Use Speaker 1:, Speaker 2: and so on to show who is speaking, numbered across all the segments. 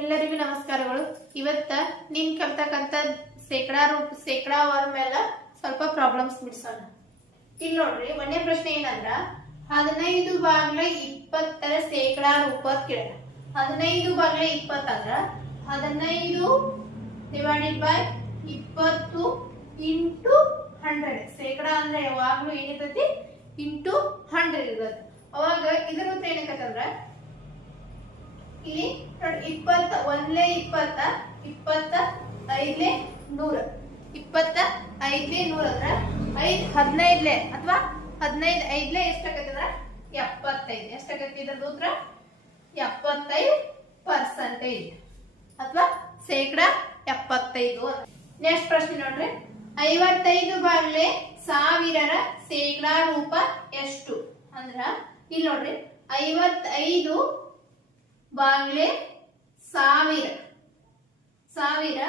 Speaker 1: ಎಲ್ಲರಿಗೂ ನಮಸ್ಕಾರಗಳು. ಇವತ್ತ ನಿಮ್ ಕಲ್ತಕ್ಕಂತ ಶೇಕಡಾರು ಶೇಕಡಾವಾರ ಮೇಲೆ ಸ್ವಲ್ಪ ಪ್ರಾಬ್ಲಮ್ಸ್ ಬಿಡಿಸೋಣ. ಇಲ್ಲಿ ನೋಡ್ರಿ, ಒಂದೇ ಪ್ರಶ್ನೆ ಏನಂದ್ರ, ಹದಿನೈದು ಬಾಗ್ಲೆ ಇಪ್ಪತ್ತರ ಶೇಕಡಾ ರೂಪ ಕೇಳ ಹದಿನೈದು ಬಾಗ್ಲೆ ಇಪ್ಪತ್ತಂದ್ರ ಹದಿನೈದು ಡಿವೈಡೆಡ್ ಬೈ ಇಪ್ಪತ್ತು ಇಂಟು ಹಂಡ್ರೆಡ್. ಶೇಕಡಾ ಅಂದ್ರೆ ಯಾವಾಗ್ಲೂ ಏನಿರ್ತೈತಿ? ಇಂಟು ಹಂಡ್ರೆಡ್ ಇರ್ತೈತಿ. ಅವಾಗ ಇದ್ರ ಏನಕ್ಕಂದ್ರ ಇಲ್ಲಿ ನೋಡಿ ಇಪ್ಪತ್ತ, ಒಂದ್ಲೇ ಇಪ್ಪತ್ತ ಇಪ್ಪತ್ತ ಐದ್ಲೆ ನೂರ. ಇಪ್ಪತ್ತ ಐದ್ಲೆ ನೂರ ಅಂದ್ರ ಐದ್, ಹದಿನೈದ್ಲೆ ಅಥವಾ ಹದಿನೈದ್, ಐದ್ಲೆ ಎಷ್ಟಾಗತ್ತದ ಎಪ್ಪತ್ತೈದ್. ಎಷ್ಟಾಗತ್ತೆ ಇದ್ರದ್ದು ಉತ್ತರ? ಎಪ್ಪತ್ತೈದು ಪರ್ಸೆಂಟೇಜ್ ಅಥವಾ ಶೇಕಡ ಎಪ್ಪತ್ತೈದು ನೆಕ್ಸ್ಟ್ ಪ್ರಶ್ನೆ ನೋಡ್ರಿ. ಐವತ್ತೈದು ಬಾಗ್ಲೆ ಸಾವಿರರ ಶೇಕಡಾ ರೂಪ ಎಷ್ಟು? ಅಂದ್ರ, ಇಲ್ಲಿ ನೋಡ್ರಿ. ಐವತ್ತೈದು ಬಾಗ್ಲೆ ಸಾವಿರ. ಸಾವಿರ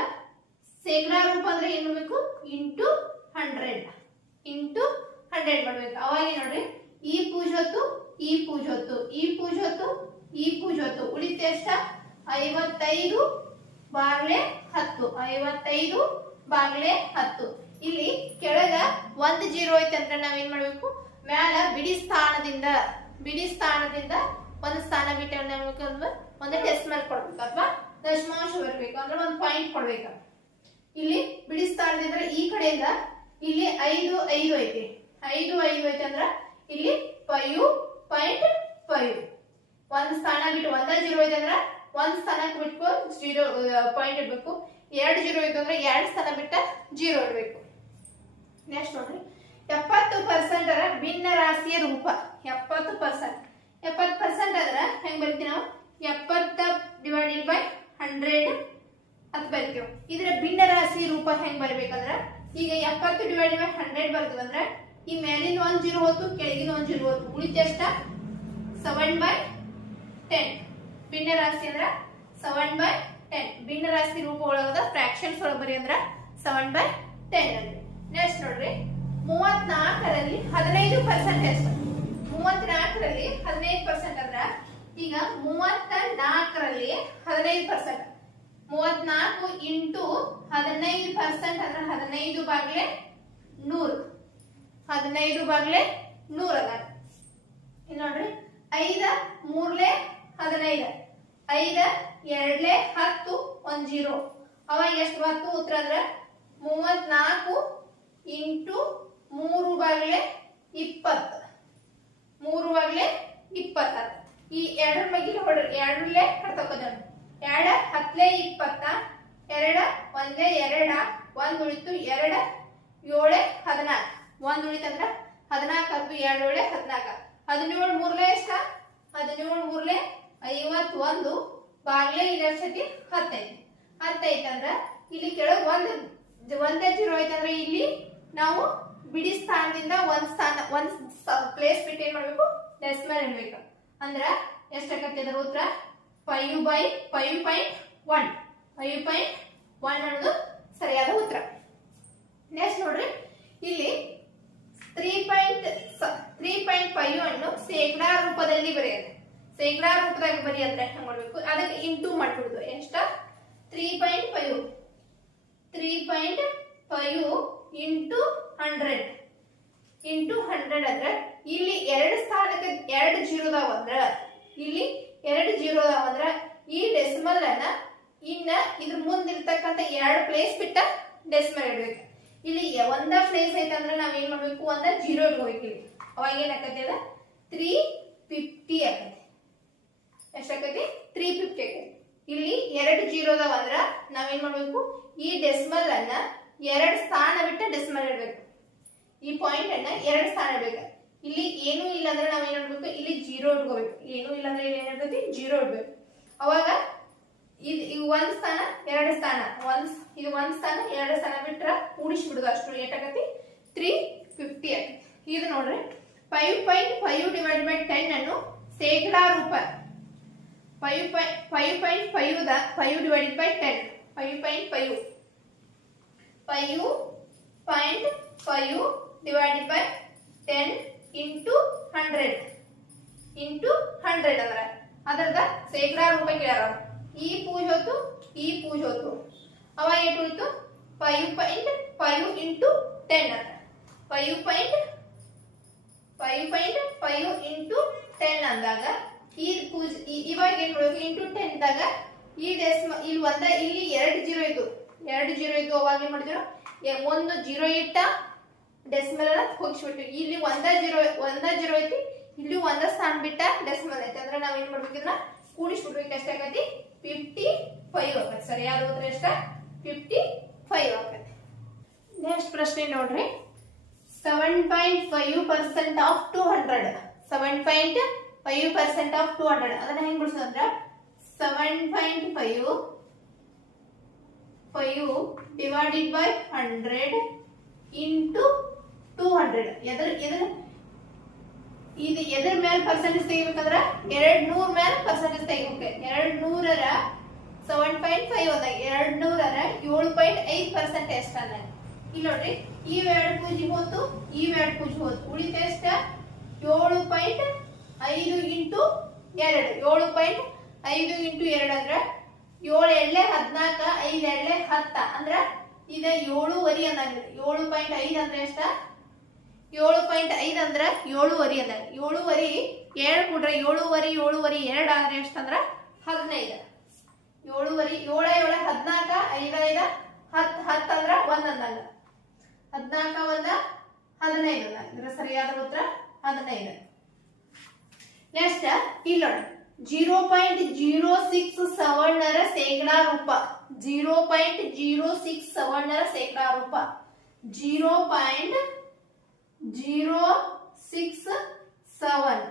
Speaker 1: ಶೇಕಡಾ ರೂಪ ಅಂದ್ರೆ ಏನ್ ಮಾಡ್ಬೇಕು ಇಂಟು ಹಂಡ್ರೆಡ್. ಇಂಟು ಹಂಡ್ರೆಡ್ ಮಾಡ್ಬೇಕು. ಅವಾಗ ನೋಡ್ರಿ? ಈ ಪೂಜೊತ್ತು ಈ ಪೂಜೊತ್ತು ಈ ಪೂಜೊತ್ತು ಈ ಪೂಜೊತ್ತು. ಉಳಿತ ಎಷ್ಟ? ಐವತ್ತೈದು ಬಾಗ್ಲೆ ಹತ್ತು. ಐವತ್ತೈದು ಬಾಗ್ಲೆ ಹತ್ತು. ಇಲ್ಲಿ ಕೆಳಗ ಒಂದ್ ಜೀರೋ ಐತೆ ಅಂದ್ರೆ ನಾವೇನ್ ಮಾಡ್ಬೇಕು? ಮ್ಯಾಲ ಬಿಡಿ ಸ್ಥಾನದಿಂದ ಬಿಡಿ ಸ್ಥಾನದಿಂದ ಒಂದು ಸ್ಥಾನ ಬಿಟ್ಟು ಮಾಡ್ಬೇಕು ಟೆಸ್ಟ್ ಒಂದು ಡೆಸಿಮಲ್ ಕೊಡ್ಬೇಕು ಅಥವಾ ದಶಮಾಂಶ ಬರ್ಬೇಕು ಅಂದ್ರೆ ಒಂದು ಪಾಯಿಂಟ್ ಕೊಡ್ಬೇಕು. ಇಲ್ಲಿ ಬಿಡಿಸ್ತಾ ಇದ್ರೆ ಈ ಕಡೆಯಿಂದ ಇಲ್ಲಿ ಐದು ಐದು ಐತಿ. ಐದು ಐದು ಐತಿ ಅಂದ್ರ ಇಲ್ಲಿ ಫೈವ್ ಪಾಯಿಂಟ್ ಫೈವ್ ಒಂದ್ ಸ್ಥಾನ ಬಿಟ್ಟು ಒಂದ ಜೀರೋ ಐತೆ ಅಂದ್ರ ಒಂದ್ ಸ್ಥಾನಕ್ಕೆ ಬಿಟ್ಟು ಜೀರೋ ಪಾಯಿಂಟ್ ಇಡ್ಬೇಕು. ಎರಡ್ ಜೀರೋ ಐತೆ ಅಂದ್ರೆ ಎರಡ್ ಸ್ಥಾನ ಬಿಟ್ಟ ಜೀರೋ ಇಡ್ಬೇಕು. ನೆಕ್ಸ್ಟ್ ನೋಡ್ರಿ. ಎಪ್ಪತ್ತು ಪರ್ಸೆಂಟ್ ಭಿನ್ನ ರಾಶಿಯ ರೂಪ. ಎಪ್ಪತ್ತು ಪರ್ಸೆಂಟ್ ಎಪ್ಪತ್ತು ಅದ್ರ ಹೆಂಗ್ ಬರ್ತೀವಿ ನಾವು? ಎಪ್ಪತ್ತ ಡಿವೈಡೆಡ್ ಬೈ ಹಂಡ್ರೆಡ್ ಅಂತ ಬರ್ತೀವಿ. ಇದ್ರ ಭಿನ್ನ ರಾಶಿ ರೂಪ ಹೆಂಗ್ ಬರ್ಬೇಕಂದ್ರ, ಈಗ ಎಪ್ಪತ್ತು ಡಿವೈಡೆಡ್ ಬೈ ಹಂಡ್ರೆಡ್ ಬರ್ತೀವಿ ಅಂದ್ರ ಈ ಮೇಲಿನ ಒಂದ್ ಜೀರೋ ಹೊತ್ತು ಕೆಳಗಿನ ಒಂದ್ ಜೀರೋ ಹೊತ್ತು ಉಳಿತ ಎಷ್ಟ? ಸೆವೆನ್ ಬೈ ಟೆನ್ ಭಿನ್ನ ರಾಶಿ ಅಂದ್ರ ಸೆವೆನ್ ಬೈ ಟೆನ್ ಭಿನ್ನ ರಾಶಿ ರೂಪ ಒಳಗದ ಫ್ರಾಕ್ಷನ್ಸ್ ಒಳಗೆ ಬರೀ ಅಂದ್ರ ಸೆವೆನ್ ಬೈ ಟೆನ್ ನೆಕ್ಸ್ಟ್ ನೋಡ್ರಿ. ಮೂವತ್ನಾಲ್ಕರಲ್ಲಿ ಹದಿನೈದು ಪರ್ಸೆಂಟ್ ಎಷ್ಟು? ಮೂವತ್ನಾಲ್ಕರಲ್ಲಿ ಹದಿನೈದು ಪರ್ಸೆಂಟ್ ಅಂದ್ರ ಈಗ ಮೂವತ್ತ ನಾಲ್ಕರಲ್ಲಿ ಹದಿನೈದು ಪರ್ಸೆಂಟ್ ಮೂವತ್ನಾಲ್ಕು ಇಂಟು ಹದಿನೈದು ಪರ್ಸೆಂಟ್ ಅಂದ್ರೆ ಹದಿನೈದು ಬಾಗ್ಲೆ ನೂರು. ಹದಿನೈದು ಬಾಗ್ಲೆ ನೂರ ಅದ. ಇಲ್ಲಿ ನೋಡ್ರಿ, ಐದ ಮೂರ್ಲೆ ಹದಿನೈದ. ಐದ ಎರಡ್ಲೆ ಹತ್ತು ಒಂದ್ ಜೀರೋ. ಅವಾಗ ಎಷ್ಟು ಬಂತು? ಉತ್ತರ ಅಂದ್ರ ಮೂವತ್ನಾಲ್ಕು ಇಂಟು ಮೂರು ಬಾಗ್ಲೆ ಇಪ್ಪತ್ತು. ಮೂರು ಬಾಗ್ಲೆ ಇಪ್ಪತ್ತ. ಈ ಎರಡರ ಮಗಿಲು ಹೊಡ್ರಿ ಎರಡರಲ್ಲೇ ಕಟ್ತಕೋದ ಎರಡ ಹತ್ಲೆ ಇಪ್ಪತ್ತ, ಎರಡ ಒಂದೇ ಎರಡ, ಒಂದ್ ಉಳಿತು ಎರಡ, ಏಳೆ ಹದಿನಾಲ್ಕು ಒಂದ್ ಉಳಿತಂದ್ರ ಹದಿನಾಲ್ಕು ಹತ್ತು, ಎರಡು ಏಳೆ ಹದಿನಾಲ್ಕು ಹದಿನೇಳು ಮೂರ್ಲೆ ಎಷ್ಟ? ಹದಿನೇಳು ಮೂರ್ಲೆ ಐವತ್ತೊಂದು. ಬಾಗ್ಲೆ ಇಲ್ಲಿ ಸತಿ ಹತ್ತೈತಿ ಹತ್ತೈತಂದ್ರ ಇಲ್ಲಿ ಕೆಳಗೆ ಒಂದ್, ಒಂದೇ ಜೀರೋ ಐತಂದ್ರ ಇಲ್ಲಿ ನಾವು ಬಿಡಿ ಸ್ಥಾನದಿಂದ ಒಂದ್ ಸ್ಥಾನ, ಒಂದ್ ಪ್ಲೇಸ್ ಬಿಟ್ಟು ಏನ್ ಮಾಡ್ಬೇಕು ಡೆಸಿಮಲ್ ಇಡ್ಬೇಕು ಅಂದ್ರ ಎಷ್ಟಾಗತ್ತೆ ಅದರ ಉತ್ತರ? Five by five point one five point one ಅನ್ನೋದು ಸರಿಯಾದ ಉತ್ತರ. ನೆಕ್ಸ್ಟ್ ನೋಡ್ರಿ. ಇಲ್ಲಿ three point three point five ಅನ್ನು ಶೇಕಡಾ ರೂಪದಲ್ಲಿ ಬರೆಯುತ್ತೆ. ಶೇಕಡಾ ರೂಪದಾಗ ಬರಿ ಅಂದ್ರೆ ಹೆಂಗ್ ಮಾಡ್ಬೇಕು? ಅದಕ್ಕೆ ಇಂಟು ಮಾಡ್ಬಿಡುದು ಎಷ್ಟ? Three point five three point five into hundred into hundred ಅಂದ್ರೆ ಇಲ್ಲಿ ಎರಡು ಸ್ಥಾನಕ್ಕೆ ಎರಡು ಜೀರೋ ಅಂದ್ರೆ ಇಲ್ಲಿ ಎರಡು ಜೀರೋ ಅಂದ್ರೆ ಈ ಡೆಸಿಮಲ್ ಅನ್ನ ಇನ್ನ ಇದ್ರ ಮುಂದಿರ್ತಕ್ಕಂಥ ಎರಡು ಪ್ಲೇಸ್ ಬಿಟ್ಟ ಡೆಸಿಮಲ್ ಇಡ್ಬೇಕು. ಇಲ್ಲಿ ಒಂದ ಪ್ಲೇಸ್ ಐತೆ ಅಂದ್ರೆ ನಾವ್ ಏನ್ ಮಾಡ್ಬೇಕು? ಒಂದ ಜೀರೋ ಇಟ್ಕೋಬೇಕು ಇಲ್ಲಿ. ಅವಾಗ ಏನ್ ಆಕತಿ ಅದ? ತ್ರೀ ಫಿಫ್ಟಿ ಆಕತಿ. ಎಷ್ಟಾಕತಿ ತ್ರೀ ಫಿಫ್ಟಿ ಆಕತಿ. ಇಲ್ಲಿ ಎರಡು ಜೀರೋದಾವ ಅಂದ್ರ ನಾವೇನ್ ಮಾಡ್ಬೇಕು? ಈ ಡೆಸಿಮಲ್ ಅನ್ನ ಎರಡು ಸ್ಥಾನ ಬಿಟ್ಟು ಡೆಸಿಮಲ್ ಇಡ್ಬೇಕು. ಈ ಪಾಯಿಂಟ್ ಅನ್ನ ಎರಡು ಸ್ಥಾನ ಇಡ್ಬೇಕು. ಇಲ್ಲಿ ಏನು ಇಲ್ಲ ಅಂದ್ರೆ ನಾವ್ ಏನ್ ಮಾಡ್ಬೇಕು ಇಲ್ಲಿ ಜೀರೋ ಇಡ್ಕೋಬೇಕು ಏನು ಇಲ್ಲ ಅಂದ್ರೆ ಇಲ್ಲಿ ಏನಿರ್ತೈತಿ ಜೀರೋ ಇಡ್ಬೇಕು. ಅವಾಗ ಇದು ಈ ಒಂದ್ ಸ್ಥಾನ, ಎರಡು ಸ್ಥಾನ. ಒಂದ್ ಇದು ಒಂದ್ ಸ್ಥಾನ, ಎರಡು ಸ್ಥಾನ ಬಿಟ್ರ ಬಿಡುದು ಅಷ್ಟು. ಏಟಾಗತಿ ತ್ರೀ ಫಿಫ್ಟಿ ಆಗತಿ ಇದು ನೋಡ್ರಿ. Five point five divide by ten ಅನ್ನು ಶೇಕಡಾ ರೂಪ. Five point five point five the five divided by ten five point five five point five divided by ten into hundred into hundred ಅಂದ್ರ ಅದರದ ಶೇಕಡಾ ರೂಪಾಯಿ ಕೇಳ್ಯಾರ. ಈ ಪೂಜ್ ಹೋತು ಈ ಪೂಜ್ ಹೋತು ಅವಾಗ ಎಷ್ಟು ಉಳಿತು five point five into ten ಅಂತ five point five point five into ten ಅಂದಾಗ, ಈ ಪೂಜ್ ಇವಾಗ ಏನ್ ಮಾಡ್ಬೇಕು ಇಂಟು ಟೆನ್ ದಾಗ ಈ ಡೆಸ್ಮ ಇಲ್ಲಿ ಒಂದ, ಇಲ್ಲಿ ಎರಡು ಜೀರೋ ಇತ್ತು. ಎರಡು ಜೀರೋ ಇದ್ದು ಅವಾಗ ಏನ್ ಮಾಡಿದ್ರು? ಒಂದು ಜೀರೋ ಇಟ್ಟ ಡೆಸಿಮಲ್ ಅನ್ನ ಹೋಗಿಸ್ಬಿಟ್ಟು ಇಲ್ಲಿ ಒಂದ ಜೀರೋ ಒಂದ ಜೀರೋ ಐತಿ ಇಲ್ಲಿ ಒಂದ ಸ್ಥಾನ ಬಿಟ್ಟ ಡೆಸಿಮಲ್ ಐತಿ. ಅಂದ್ರೆ ನಾವ್ ಏನ್ ಮಾಡ್ಬೇಕು ಇದನ್ನ? ಕೂಡಿಸ್ಬಿಡ್ಬೇಕು ಎಷ್ಟಾಗತಿ ಫಿಫ್ಟಿ ಫೈವ್ ಆಗತ್ತೆ ಸರಿಯಾದ ಹೋದ್ರೆ ಎಷ್ಟ? ಫಿಫ್ಟಿ ಫೈವ್ ಆಗತ್ತೆ ನೆಕ್ಸ್ಟ್ ಪ್ರಶ್ನೆ ನೋಡ್ರಿ. Seven point five percent of two hundred seven point five percent of two hundred ಅದನ್ನ ಹೆಂಗ್ ಬಿಡಿಸೋದ್ರ seven point five five divided by hundred into two hundred ಎದ್ರ ಎದ್ರ. ಇದು ಎದ್ರ ಮೇಲೆ ಪರ್ಸೆಂಟೇಜ್ ತೆಗಿಬೇಕಂದ್ರ ಎರಡ್ ನೂರ್ ಮೇಲೆ ಪರ್ಸೆಂಟೇಜ್ ತೆಗಿಬೇಕು. ಎರಡ್ ನೂರರ ಸೆವೆನ್ ಪಾಯಿಂಟ್ ಫೈವ್ ಅದಾಗ ಎರಡ್ ನೂರರ ಏಳು ಪಾಯಿಂಟ್ ಐದ್ ಪರ್ಸೆಂಟ್ ಎಷ್ಟ ಅದ ಇಲ್ಲಿ ನೋಡ್ರಿ, ಈ ಎರಡು ಪೂಜಿ ಹೋತು, ಈ ಎರಡು ಪೂಜಿ ಹೋತು. ಉಳಿತ ಎಷ್ಟ? ಏಳು ಪಾಯಿಂಟ್ ಐದು ಇಂಟು ಎರಡು. ಏಳು ಪಾಯಿಂಟ್ ಐದು ಇಂಟು ಎರಡು ಅಂದ್ರ ಏಳು ಎಳ್ಳೆ ಹದ್ನಾಲ್ಕ, ಐದ್ ಎಳ್ಳೆ ಹತ್ತ. ಅಂದ್ರ ಇದ ಏಳುವರಿ ಅಂದಂಗ ಏಳು ಪಾಯಿಂಟ್ ಐದ್ ಅಂದ್ರೆ ಎಷ್ಟ? ಏಳು ಪಾಯಿಂಟ್ ಐದು ಅಂದ್ರೆ ಏಳುವರಿ ಅಂದ ಏಳುವರಿ ಎರಡು ಕೊಡ್ರೆ ಏಳುವರಿ ಏಳುವರಿ ಎರಡು ಆದ್ರೆ ಎಷ್ಟಂದ್ರೆ ಹದಿನೈದು. ಏಳುವರಿ, ಏಳ ಏಳ, ಹದಿನಾಲ್ಕ, ಐದೈದ ಐದ ಹತ್ತು ಹತ್ತು ಅಂದ್ರೆ ಒಂದು ಅಂದಾಗ. ಹದ್ನಾಲ್ಕ ಒಂದ ಹದಿನೈದು ಅಂದ ಇದ್ರ ಸರಿಯಾದ ಉತ್ತರ ಹದಿನೈದು. ನೆಕ್ಸ್ಟ್ ಇಲ್ಲ ಜೀರೋ ಪಾಯಿಂಟ್ ಜೀರೋ ಸಿಕ್ಸ್ ಸವರ್ಣರ ಶೇಕಡಾ ರೂಪ. ಜೀರೋ ಪಾಯಿಂಟ್ ಜೀರೋ ಸಿಕ್ಸ್ ಸವರ್ಣರ ಶೇಕಡಾ ರೂಪ. Zero point zero six seven.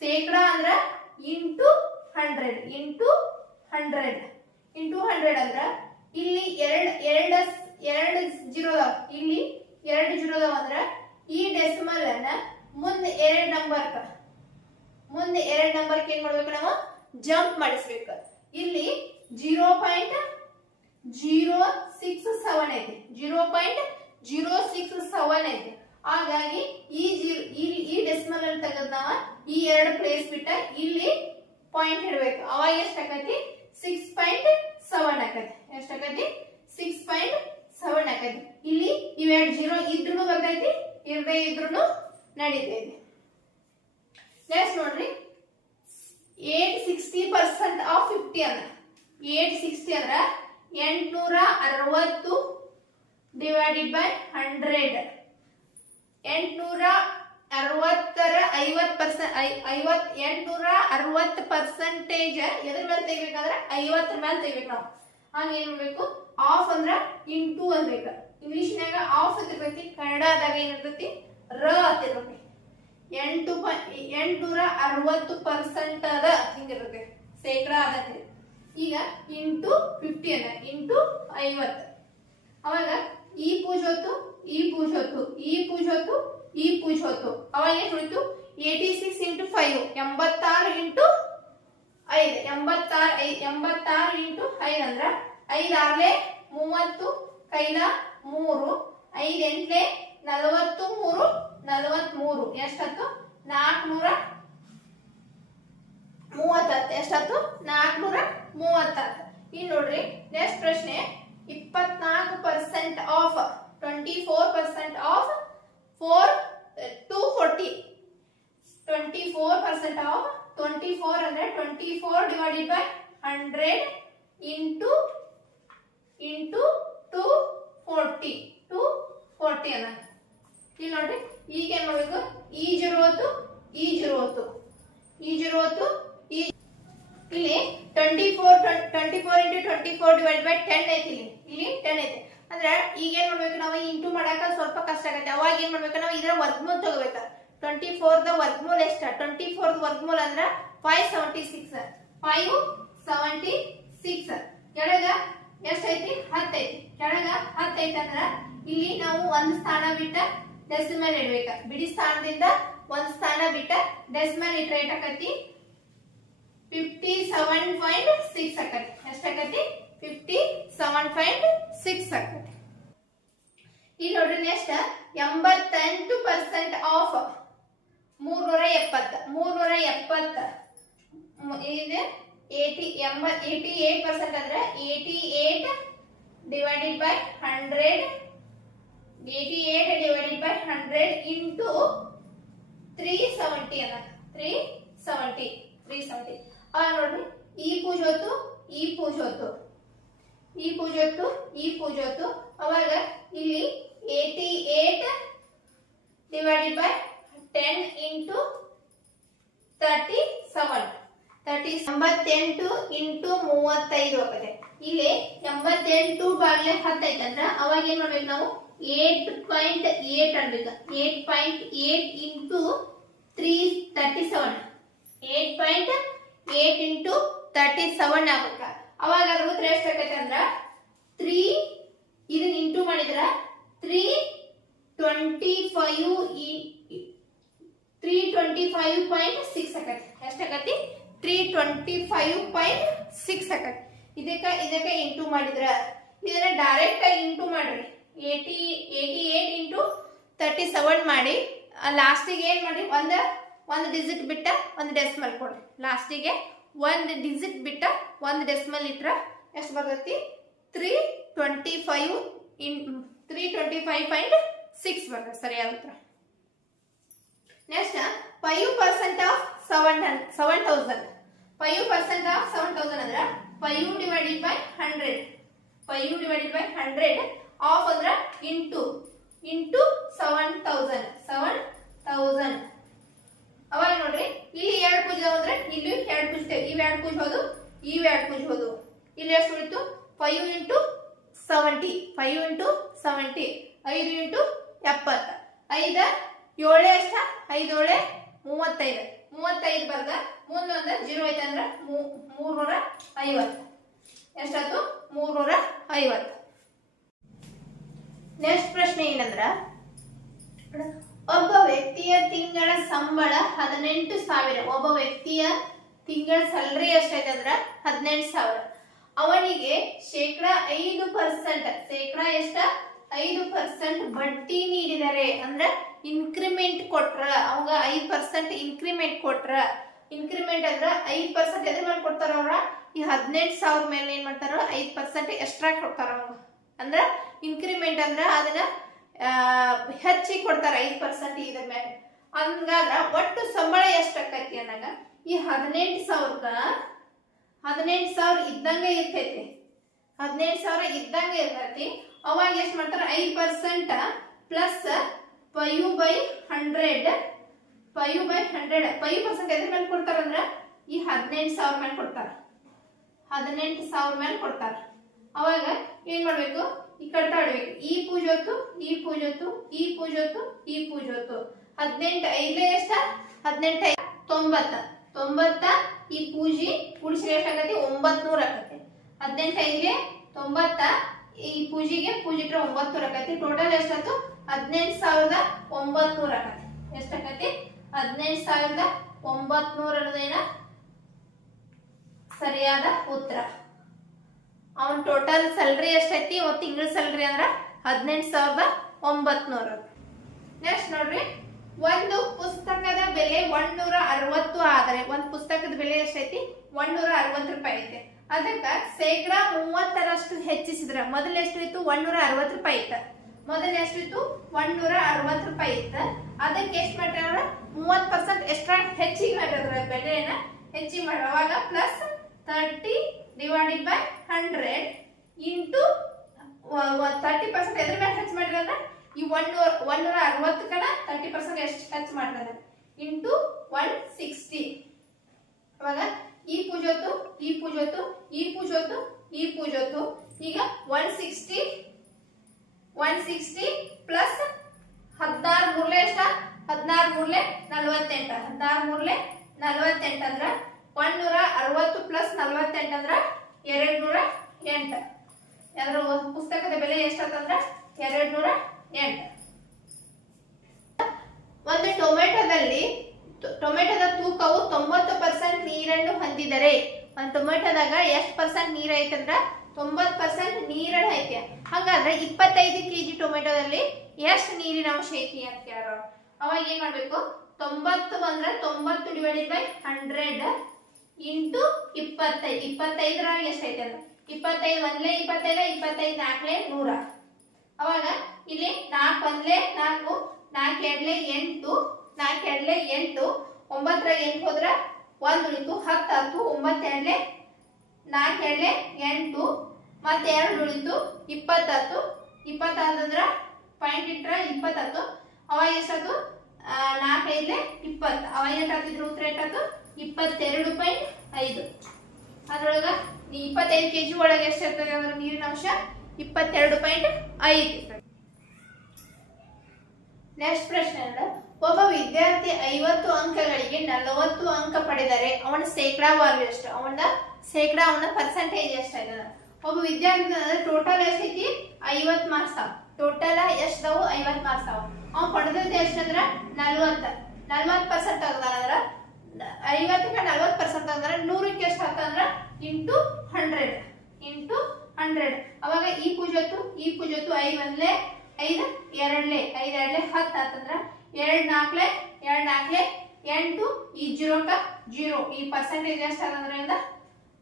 Speaker 1: ಶೇಕಡಾ ಅಂದ್ರೆ into hundred into hundred. Into hundred ಅಂದ್ರೆ ಇಲ್ಲಿ ಎರಡ್ ಎರಡ್ ಎರಡ್ ಜೀರೋ ಅದಾವ ಇಲ್ಲಿ ಎರಡ್ ಜೀರೋ ಅದಾವ ಅಂದ್ರ ಈ ಡೆಸಿಮಲ್ ಅನ್ನ ಮುಂದೆ ಎರಡ್ ನಂಬರ್ ಮುಂದೆ ಎರಡ್ ನಂಬರ್ ಏನ್ ಮಾಡ್ಬೇಕು ನಾವು? ಜಂಪ್ ಮಾಡಿಸ್ಬೇಕು. ಇಲ್ಲಿ zero point zero six seven ಐತಿ. Zero point zero six seven ಐತಿ. ಹಾಗಾಗಿ ಈ ಈ ಡೆಸಿಮಲ್ ಅಲ್ಲಿ ತೆಗೆದ್ ನಾವ ಈ ಎರಡು ಪ್ಲೇಸ್ ಬಿಟ್ಟ ಇಲ್ಲಿ ಪಾಯಿಂಟ್ ಇಡ್ಬೇಕು. ಅವಾಗ ಎಷ್ಟಾಕತಿ ಸಿಕ್ಸ್ ಪಾಯಿಂಟ್ ಸೆವೆನ್ ಆಕತಿ. ಎಷ್ಟಾಕತಿ ಸಿಕ್ಸ್ ಪಾಯಿಂಟ್ ಸೆವೆನ್ ಆಕತಿ. ಇಲ್ಲಿ ಇವೆರಡು ಜೀರೋ ಇದ್ರೂ ಬರ್ತೈತಿ, ಇರದೇ ಇದ್ರೂ ನಡೀತೈತಿ. ನೆಕ್ಸ್ಟ್ ನೋಡ್ರಿ. Eight sixty percent of fifty ಅಂದ್ರ. ಏಟ್ ಸಿಕ್ಸ್ಟಿ ಅಂದ್ರ ಎಂಟ್ನೂರ ಅರವತ್ತು ಡಿವೈಡೆಡ್ ಬೈ ಹಂಡ್ರೆಡ್ ಎಂಟ್ನೂರ ಅರವತ್ತರ ಐವತ್ ಪರ್ಸೆಂಟ್ ಐವತ್ ಎಂಟುನೂರ ಅರವತ್ ಪರ್ಸೆಂಟೇಜ್ ಎದ್ರ ಮೇಲೆ ತೆಗಿಬೇಕಂದ್ರೆ ಐವತ್ತರ ಮೇಲೆ ತೆಗಿಬೇಕು ನಾವು. ಹಂಗ ಏನ್ ಮಾಡ್ಬೇಕು? ಆಫ್ ಅಂದ್ರ ಇಂಟು ಅನ್ಬೇಕ. ಇಂಗ್ಲಿಷ್ನ್ಯಾಗ ಆಫ್ ಇರ್ತೈತಿ ಕನ್ನಡದಾಗ ಏನಿರ್ತೈತಿ ರ ಅಂತಿರ್ತೈತಿ ಎಂಟು ಎಂಟುನೂರ ಅರವತ್ತು ಪರ್ಸೆಂಟ್ ಅದ, ಹಿಂಗಿರುತ್ತೆ. ಶೇಕಡ ಅದ ಈಗ ಇಂಟು ಫಿಫ್ಟಿ ಅದ, ಇಂಟು ಐವತ್ತು. ಅವಾಗ ಈ ಪೂಜ್ ಹೊತ್ತು ಈ ಪೂಜ್ ಹೊತ್ತು ಈ ಪೂಜ್ ಹೊತ್ತು ಈ ಪೂಜ್ ಹೊತ್ತು ಅವಾಗ ಏನ್ ಉಳಿತು ಏಟಿ ಸಿಕ್ಸ್ ಇಂಟು ಫೈವ್ ಎಂಬತ್ತಾರು ಇಂಟು ಐದು. ಎಂಬತ್ತಾರು ಎಂಬತ್ತಾರು ಇಂಟು ಐದು ಅಂದ್ರ ಐದು ಆರ್ಲೆ ಮೂವತ್ತು, ಕೈಲ ಮೂರು. ಐದು ಎಂಟ್ಲೆ ನಲವತ್ತು ಮೂರು ನಲವತ್ತ್ ಮೂರು ಎಷ್ಟತ್ತು? ನಾಲ್ಕುನೂರ ಮೂವತ್ತತ್ತು. ಎಷ್ಟತ್ತು? ನಾಲ್ಕುನೂರ ಮೂವತ್ತತ್ತು. ಇನ್ನು ನೋಡ್ರಿ ನೆಕ್ಸ್ಟ್ ಪ್ರಶ್ನೆ. ಇಪ್ಪತ್ನಾಲ್ಕು percent of twenty four percent of four two forty twenty four percent of twenty four ಅಂದ್ರೆ twenty four divided by hundred into into two forty two forty ಅನ್ನ ಇಲ್ಲಿ ನೋಡ್ರಿ ಈಗ ಏನ್ ಮಾಡ್ಬೇಕು ಈ ಜೀರೋ ಹೊತ್ತು ಈ ಜೀರೋ ಹೊತ್ತು ಇಲ್ಲಿ twenty four twenty four into twenty four divide by ten ಐತಿ ಇಲ್ಲಿ. ಇಲ್ಲಿ ಟೆನ್ ಐತೆ. ಅಂದ್ರೆ ಈಗ ಏನ್ ಮಾಡ್ಬೇಕು ನಾವು ಇಂಟು ಮಾಡಾಕ ಸ್ವಲ್ಪ ಕಷ್ಟ ಆಗತ್ತೆ. ಅವಾಗ ಏನ್ ಮಾಡ್ಬೇಕು ನಾವು ಇದರ ವರ್ಗಮೂಲ ತಗೋಬೇಕ. ಟ್ವೆಂಟಿ ಫೋರ್ ದ ವರ್ಗಮೂಲ ಎಷ್ಟ? ಟ್ವೆಂಟಿ ಫೋರ್ ವರ್ಗಮೂಲ ಅಂದ್ರ five seventy six five seventy six ಕೆಳಗ ಎಷ್ಟೈತಿ ಹತ್ತೈತಿ ಕೆಳಗ ಹತ್ತೈತಿ ಅಂದ್ರ ಇಲ್ಲಿ ನಾವು ಒಂದ್ ಸ್ಥಾನ ಬಿಟ್ಟ ಡೆಸಿಮಲ್ ಇಡ್ಬೇಕ. ಬಿಡಿ ಸ್ಥಾನದಿಂದ ಒಂದ್ ಸ್ಥಾನ ಬಿಟ್ಟ ಡೆಸಿಮಲ್ ಇಟ್ರೆ ಏಟಾಕತಿ ಫಿಫ್ಟಿ ಸೆವೆನ್ ಪಾಯಿಂಟ್ ಸಿಕ್ಸ್ ಆಕತಿ. ಫಿಫ್ಟಿ ಸೆವೆನ್ ಪಾಯಿಂಟ್ ಸಿಕ್ಸ್ ಇಲ್ಲಿ ನೋಡ್ರಿ ನೆಕ್ಸ್ಟ್ ಎಂಬತ್ತೆಂಟು ಪರ್ಸೆಂಟ್ ಆಫ್ ಮೂರ್ನೂರ ಎಪ್ಪತ್ತ ಮೂರ್ನೂರ ಎಪ್ಪತ್ತ ಇದೆ ಏಟ್ ಪರ್ಸೆಂಟ್ ಅಂದ್ರೆ eighty eight divided by hundred eighty eight divided by hundred into three seventy ಅದ. ತ್ರೀ ಸೆವೆಂಟಿ ತ್ರೀ ಸೆವೆಂಟಿ ಅವಾಗ ನೋಡ್ರಿ ಈ ಪೂಜೆ ಹೊತ್ತು ಈ ಪೂಜೆ ಹೊತ್ತು ಈ ಪೂಜೆ ಹೊತ್ತು ಈ ಪೂಜೆ ಹೊತ್ತು ಅವಾಗ ಇಲ್ಲಿ eighty eight divided by ten into thirty seven thirty ಎಂಬತ್ತೆಂಟು ಇಂಟು ಮೂವತ್ತೈದು ಆಗುತ್ತೆ ಇಲ್ಲಿ ಎಂಬತ್ತೆಂಟು ಬಾಗ್ಲೆ ಹತ್ತೈತೆ ಅಂದ್ರೆ ಅವಾಗ ಏನ್ ಮಾಡ್ಬೇಕು ನಾವು? ಏಟ್ ಪಾಯಿಂಟ್ ಏಟ್ ಅನ್ಬೇಕು. Eight point eight into three thirty seven eight point eight into thirty seven ಆಗುತ್ತೆ? ಅವಾಗ ಅದ್ರ ಉತ್ತರ ಎಷ್ಟಾಗತ್ತೆ ಅಂದ್ರ ತ್ರೀ ಇದನ್ನ ಇಂಟು ಮಾಡಿದ್ರ three twenty five three twenty five point six ಆಕತಿ. ಎಷ್ಟಾಗತಿ three twenty five point six ಆಕತಿ. ಇದಕ್ಕ ಇದಕ್ಕ ಇಂಟು ಮಾಡಿದ್ರ, ಇದನ್ನ ಡೈರೆಕ್ಟ್ ಆಗಿ ಇಂಟು ಮಾಡ್ರಿ. Eighty eighty eight into thirty seven ಮಾಡಿ ಲಾಸ್ಟಿಗೆ ಏನು ಮಾಡಿ ಒಂದ ಒಂದು ಡಿಜಿಟ್ ಬಿಟ್ಟ ಒಂದು ಡೆಸ್ಮಲ್ ಕೊಡಿ. ಲಾಸ್ಟಿಗೆ ಒಂದು ಡಿಜಿಟ್ ಬಿಟ್ಟ ಒಂದು ಡೆಸ್ಮಲ್ ಇಟ್ರ ಎಷ್ಟು ಬರ್ತೈತಿ? Three twenty five in three twenty five point six ಬರ್ತದೆ ಸರಿಯಾದ ಉತ್ತರ. Next five percent of seven seven thousand five percent of seven thousand ಅಂದ್ರೆ five divided by hundred five divided by hundred of ಅಂದ್ರೆ into into seven thousand seven thousand ಅವಾಗ ನೋಡ್ರಿ ಇಲ್ಲಿ ಎರಡು ಪೂಜೆ ಅಂದ್ರೆ ಇಲ್ಲಿ ಎರಡು ಪೂಜೆ ಇವ್ ಎರಡು ಪೂಜೆ ಹೋದು ಇವ್ ಎರಡ್ ಪೂಜೆ ಹೋದು ಇಲ್ಲಿ ಎಷ್ಟು ಉಳಿತು? Five into seventy five into seventy ಐದು ಇಂಟು ಎಪ್ಪತ್ತು. ಐದ, ಏಳೆ ಅಷ್ಟ ಐದು, ಏಳೆ ಮೂವತ್ತೈದು. ಮೂವತ್ತೈದು ಬರ್ದ ಮುಂದೆ ಒಂದು ಜೀರೋ ಐತೆ ಅಂದ್ರೆ ಮೂರ್ನೂರ ಐವತ್ತು. ಎಷ್ಟಾಯ್ತು? ಮೂರ್ನೂರ ಐವತ್ತು. ನೆಕ್ಸ್ಟ್ ಪ್ರಶ್ನೆ ಏನಂದ್ರ, ಒಬ್ಬ ವ್ಯಕ್ತಿಯ ತಿಂಗಳ ಸಂಬಳ ಹದಿನೆಂಟು ಸಾವಿರ. ಒಬ್ಬ ವ್ಯಕ್ತಿಯ ತಿಂಗಳ ಸ್ಯಾಲ್ರಿ ಎಷ್ಟೈತೆ ಅಂದ್ರ ಹದಿನೆಂಟು ಸಾವಿರ. ಅವನಿಗೆ ಶೇಕಡ ಐದು ಪರ್ಸೆಂಟ್ ಶೇಕಡ ಎಷ್ಟ? ಐದು ಪರ್ಸೆಂಟ್ ಬಡ್ಡಿ ನೀಡಿದರೆ ಅಂದ್ರ ಇನ್ಕ್ರಿಮೆಂಟ್ ಕೊಟ್ರ, ಅವಾಗ ಐದು ಪರ್ಸೆಂಟ್ ಇನ್ಕ್ರಿಮೆಂಟ್ ಕೊಟ್ರ. ಇನ್ಕ್ರಿಮೆಂಟ್ ಅಂದ್ರ ಐದು ಪರ್ಸೆಂಟ್ ಎದ್ರ ಮೇಲೆ ಕೊಡ್ತಾರ ಅವ್ರ? ಈ ಹದಿನೆಂಟು ಸಾವಿರ ಮೇಲೆ ಏನ್ ಮಾಡ್ತಾರ? ಐದು ಪರ್ಸೆಂಟ್ ಎಕ್ಸ್ಟ್ರಾ ಕೊಡ್ತಾರ ಅವಾಗ ಅಂದ್ರ ಇನ್ಕ್ರಿಮೆಂಟ್ ಅಂದ್ರ ಅದನ್ನ ಹೆಚ್ಚಿಗೆ ಕೊಡ್ತಾರ ಐದ್ ಪರ್ಸೆಂಟ್ ಇದ್ರ ಮೇಲೆ ಹಂಗಾದ್ರ ಒಟ್ಟು ಸಂಬಳ ಎಷ್ಟು ಆಕೈತಿ ಅನ್ನಂಗ ಈ ಹದಿನೆಂಟು ಸಾವಿರಕ್ಕ, ಹದಿನೆಂಟು ಸಾವಿರ ಇದ್ದಂಗೆ ಇರ್ತೈತಿ. ಹದಿನೆಂಟು ಸಾವಿರ ಇದ್ದಂಗೆ ಇರ್ತೈತಿ. ಅವಾಗ ಎಷ್ಟು ಮಾಡ್ತಾರೆ? ಐದು percent plus five by hundred five by hundred five percent ಎದ್ರ ಮೇಲೆ ಕೊಡ್ತಾರಂದ್ರ ಈ ಹದಿನೆಂಟು ಸಾವಿರ ಮೇಲೆ ಕೊಡ್ತಾರ. ಹದಿನೆಂಟು ಸಾವಿರ ಮೇಲೆ ಕೊಡ್ತಾರ. ಅವಾಗ ಏನ್ ಮಾಡ್ಬೇಕು? ಈ ಕಡೆ ಆಡ್ಬೇಕು. ಈ ಪೂಜೊತ್ತು ಈ ಪೂಜೊತ್ತು ಈ ಪೂಜೊತ್ತು ಈ ಪೂಜೊತ್ತು. ಹದಿನೆಂಟು ಐದೇ ಎಷ್ಟ? ಹದಿನೆಂಟು ತೊಂಬತ್ತ. ತೊಂಬತ್ತ ಈ ಪೂಜಿ ಕೂಡಿಸಿದ್ರೆ ಎಷ್ಟಾಗತ್ತೆ ಒಂಬತ್ ನೂರ ಆಗತ್ತೆ. ಹದಿನೆಂಟು ಐದೇ ತೊಂಬತ್ತ ಈ ಪೂಜಿಗೆ ಪೂಜಿಟ್ರೆ ಒಂಬತ್ತು ನೂರ ಆಗತ್ತೆ. ಟೋಟಲ್ ಎಷ್ಟು ಹದಿನೆಂಟು ಸಾವಿರದ ಒಂಬತ್ ನೂರ ಆಗತ್ತೆ? ಎಷ್ಟಾಗತ್ತೆ ಹದಿನೆಂಟು ಸಾವಿರದ ಒಂಬತ್ ನೂರ ಅನ್ನೋದೇನ? ಸರಿಯಾದ ಉತ್ತರ. ಅವನ್ ಟೋಟಲ್ ಸ್ಯಾಲ್ರಿ ಎಷ್ಟೈತಿ? ತಿಂಗಳ ಸ್ಯಾಲ್ರಿ ಅಂದ್ರ ಹದಿನೆಂಟು ಸಾವಿರದ ಒಂಬತ್ನೂರು. ನೆಕ್ಸ್ಟ್ ನೋಡ್ರಿ. ಒಂದು ಪುಸ್ತಕದ ಬೆಲೆ ಒಂದೂರ ಅರವತ್ತು ಆದರೆ ಒಂದು ಪುಸ್ತಕದ ಬೆಲೆ ಎಷ್ಟೈತಿ? ಒಂದೂರ ಅರವತ್ತು ರೂಪಾಯಿ ಐತೆ. ಅದಕ್ಕ ಶೇಕಡ ಮೂವತ್ತರಷ್ಟು ಹೆಚ್ಚಿಸಿದ್ರ. ಮೊದಲ ಎಷ್ಟು ಇತ್ತು ಒಂದೂರ ಅರವತ್ತು ರೂಪಾಯಿ ಇತ್ತ. ಮೊದಲ ಎಷ್ಟಿತ್ತು ಒಂದೂರ ಅರವತ್ತು ರೂಪಾಯಿ ಇತ್ತ. ಅದಕ್ಕೆ ಎಷ್ಟು ಮಾಡ್ಯಾರ ಮೂವತ್ತು ಪರ್ಸೆಂಟ್ ಎಕ್ಸ್ಟ್ರಾ ಹೆಚ್ಚಿಗೆ ಮಾಡ್ಯಾರ ಬೆಲೆಯನ್ನ. ಹೆಚ್ಚಿಗೆ ಮಾಡ್ಯಾರ. ಅವಾಗ plus thirty divided by hundred into thirty percent ಎದ್ರ ಮೇಲೆ ಹೆಚ್ಚು ಮಾಡಿದ್ರೆ ಈ ಒನ್ನೂರ ಒನ್ನೂರ ಅರವತ್ತು ಕಡೆ ತರ್ಟಿ ಪರ್ಸೆಂಟ್ ಎಷ್ಟು ಖರ್ಚು ಮಾಡ್ತಾರೆ? ಇಂಟು ಒನ್ ಸಿಕ್ಸ್ಟಿ ಅವಾಗ ಈ ಪೂಜೋತು ಈ ಪೂಜೋತು ಈ ಪೂಜೋತು ಈ ಪೂಜೋತು ಈಗ one sixty one sixty plus ಹದಿನಾರು ಮೂರ್ಲೆ ಎಷ್ಟ? ಹದಿನಾರು ಮೂರ್ಲೆ ನಲ್ವತ್ತೆಂಟ. ಹದಿನಾರು ಮೂರ್ಲೆ ನಲ್ವತ್ತೆಂಟು ಅಂದ್ರ ನೂರ ಅರವತ್ತು ಪ್ಲಸ್ ನಲ್ವತ್ತೆಂಟು ಅಂದ್ರ ಎರಡ್ ನೂರ ಎಂಟು. ಒಂದ್ ಪುಸ್ತಕದ ಬೆಲೆ ಎಷ್ಟಾತಂದ್ರ ಎರಡ್ ನೂರ ಎಂಟು ಒಂದು ಟೊಮೆಟೊದಲ್ಲಿ ಟೊಮೆಟೊದ ತೂಕವು ತೊಂಬತ್ತು ಪರ್ಸೆಂಟ್ ನೀರನ್ನು ಹೊಂದಿದರೆ, ಒಂದು ಟೊಮೆಟೊದಾಗ ಎಷ್ಟು ಪರ್ಸೆಂಟ್ ನೀರ್ ಐತಂದ್ರ ತೊಂಬತ್ ಪರ್ಸೆಂಟ್ ನೀರನ್ನು ಐತೆ. ಹಂಗಾದ್ರೆ ಇಪ್ಪತ್ತೈದು ಕೆಜಿ ಟೊಮೆಟೊದಲ್ಲಿ ಎಷ್ಟು ನೀರಿನ ಅಂಶ ಐತಿ ಅಂತ ಕೇಳೋ ಅವಾಗ ಏನ್ ಮಾಡ್ಬೇಕು? ತೊಂಬತ್ತು ಅಂದ್ರೆ ತೊಂಬತ್ತು ಡಿವೈಡೆಡ್ ಬೈ ಹಂಡ್ರೆಡ್ ಇಂಟು ಇಪ್ಪತ್ತೈದು ಇಪ್ಪತ್ತೈದರಾಗ ಎಷ್ಟೈತೆ ಅಂದ್ರೆ? ಇಪ್ಪತ್ತೈದು ಒಂದ್ಲೆ ಇಪ್ಪತ್ತೈದ, ಇಪ್ಪತ್ತೈದು ನಾಲ್ಕಲೇ ನೂರ. ಅವಾಗ ಇಲ್ಲಿ ನಾಲ್ಕು ಒಂದ್ಲೆ, ನಾಲ್ಕು ನಾಲ್ಕು ಎರಡ್ಲೆ ಎಂಟು, ನಾಲ್ಕು ಎರಡ್ಲೆ ಎಂಟು, ಒಂಬತ್ತರ ಎಂಟು ಹೋದ್ರ ಒಂದು ಉಳಿತು ಹತ್ತು ಹತ್ತು, ಒಂಬತ್ತು ಎರಡ್ಲೆ, ನಾಲ್ಕು ಎರಡ್ಲೆ ಎಂಟು, ಮತ್ತೆ ಎರಡು ಉಳಿತು ಇಪ್ಪತ್ತತ್ತು. ಇಪ್ಪತ್ತಂದ್ರ ಪಾಯಿಂಟ್ ಇಟ್ರ ಇಪ್ಪತ್ತತ್ತು. ಅವಾಗ ಎಷ್ಟತ್ತು ನಾಲ್ಕೈದ್ಲೆ ಇಪ್ಪತ್ತು. ಅವಾಗ ಎಷ್ಟಾಗ್ತಿದ್ರು ಉತ್ತರ ಎಷ್ಟಾಯ್ತು ಇಪ್ಪತ್ತೆರಡು ಪಾಯಿಂಟ್ ಐದು. ಅದ್ರೊಳಗ ಇಪ್ಪತ್ತೈದು ಕೆ ಜಿ ಒಳಗೆ ಎಷ್ಟು ಇರ್ತದೆ ಅಂದ್ರೆ ನೀರಿನ ಅಂಶ? ಇಪ್ಪತ್ತೆರಡು ಪಾಯಿಂಟ್ ಐದು. ನೆಕ್ಸ್ಟ್ ಪ್ರಶ್ನೆ ಒಬ್ಬ ವಿದ್ಯಾರ್ಥಿ ಐವತ್ತು ಅಂಕಗಳಿಗೆ ನಲವತ್ತು ಅಂಕ ಪಡೆದರೆ ಅವನ ಶೇಕಡಾವಾರು ಎಷ್ಟು? ಅವನ ಶೇಕಡಾ, ಅವನ ಪರ್ಸೆಂಟೇಜ್ ಎಷ್ಟಾಯ್ತದ ಒಬ್ಬ ವಿದ್ಯಾರ್ಥಿ ಅಂದ್ರೆ ಟೋಟಲ್ ಎಷ್ಟೈತಿ ಐವತ್ ಮಾರ್ಕ್ಸ್ ಅವ. ಟೋಟಲ್ ಎಷ್ಟವು ಐವತ್ ಮಾರ್ಕ್ಸ್ ಅವ. ಅವ್ ಪಡೆದದ್ದು ಎಷ್ಟಂದ್ರ ನಲ್ವತ್ತ. ನಲ್ವತ್ ಪರ್ಸೆಂಟ್ ಅಂದ್ರೆ? ಐವತ್ತಕ್ಕೆ ನಲ್ವತ್ ಪರ್ಸೆಂಟ್ ಅಂದ್ರೆ ನೂರಕ್ಕೆ ಎಷ್ಟು ಹಾಕಂದ್ರ ಇಂಟು ಹಂಡ್ರೆಡ್ ಇಂಟು ಹಂಡ್ರೆಡ್ ಅವಾಗ ಈ ಪೂಜತ್ತು ಈ ಪೂಜತ್ತು ಐ ಒಂದ್ಲೆ ಐದು, ಎರಡ್ಲೆ ಐದು, ಎರಡ್ಲೆ, ಹತ್ತು ಆತಂದ್ರ ಎರಡ್ ನಾಲ್ಕಲೆ ಎರಡ್ ನಾಲ್ಕಲೆ ಎಂಟು, ಈ ಜೀರೋಕ ಜೀರೋ. ಈ ಪರ್ಸೆಂಟೇಜ್ ಎಷ್ಟು ಆಗಂದ್ರಿಂದ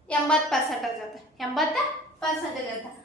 Speaker 1: ಎಂಬತ್ತು ಪರ್ಸೆಂಟೇಜ್ ಅಂತ ಎಂಬತ್ತ ಪರ್ಸೆಂಟೇಜ್ ಅಂತ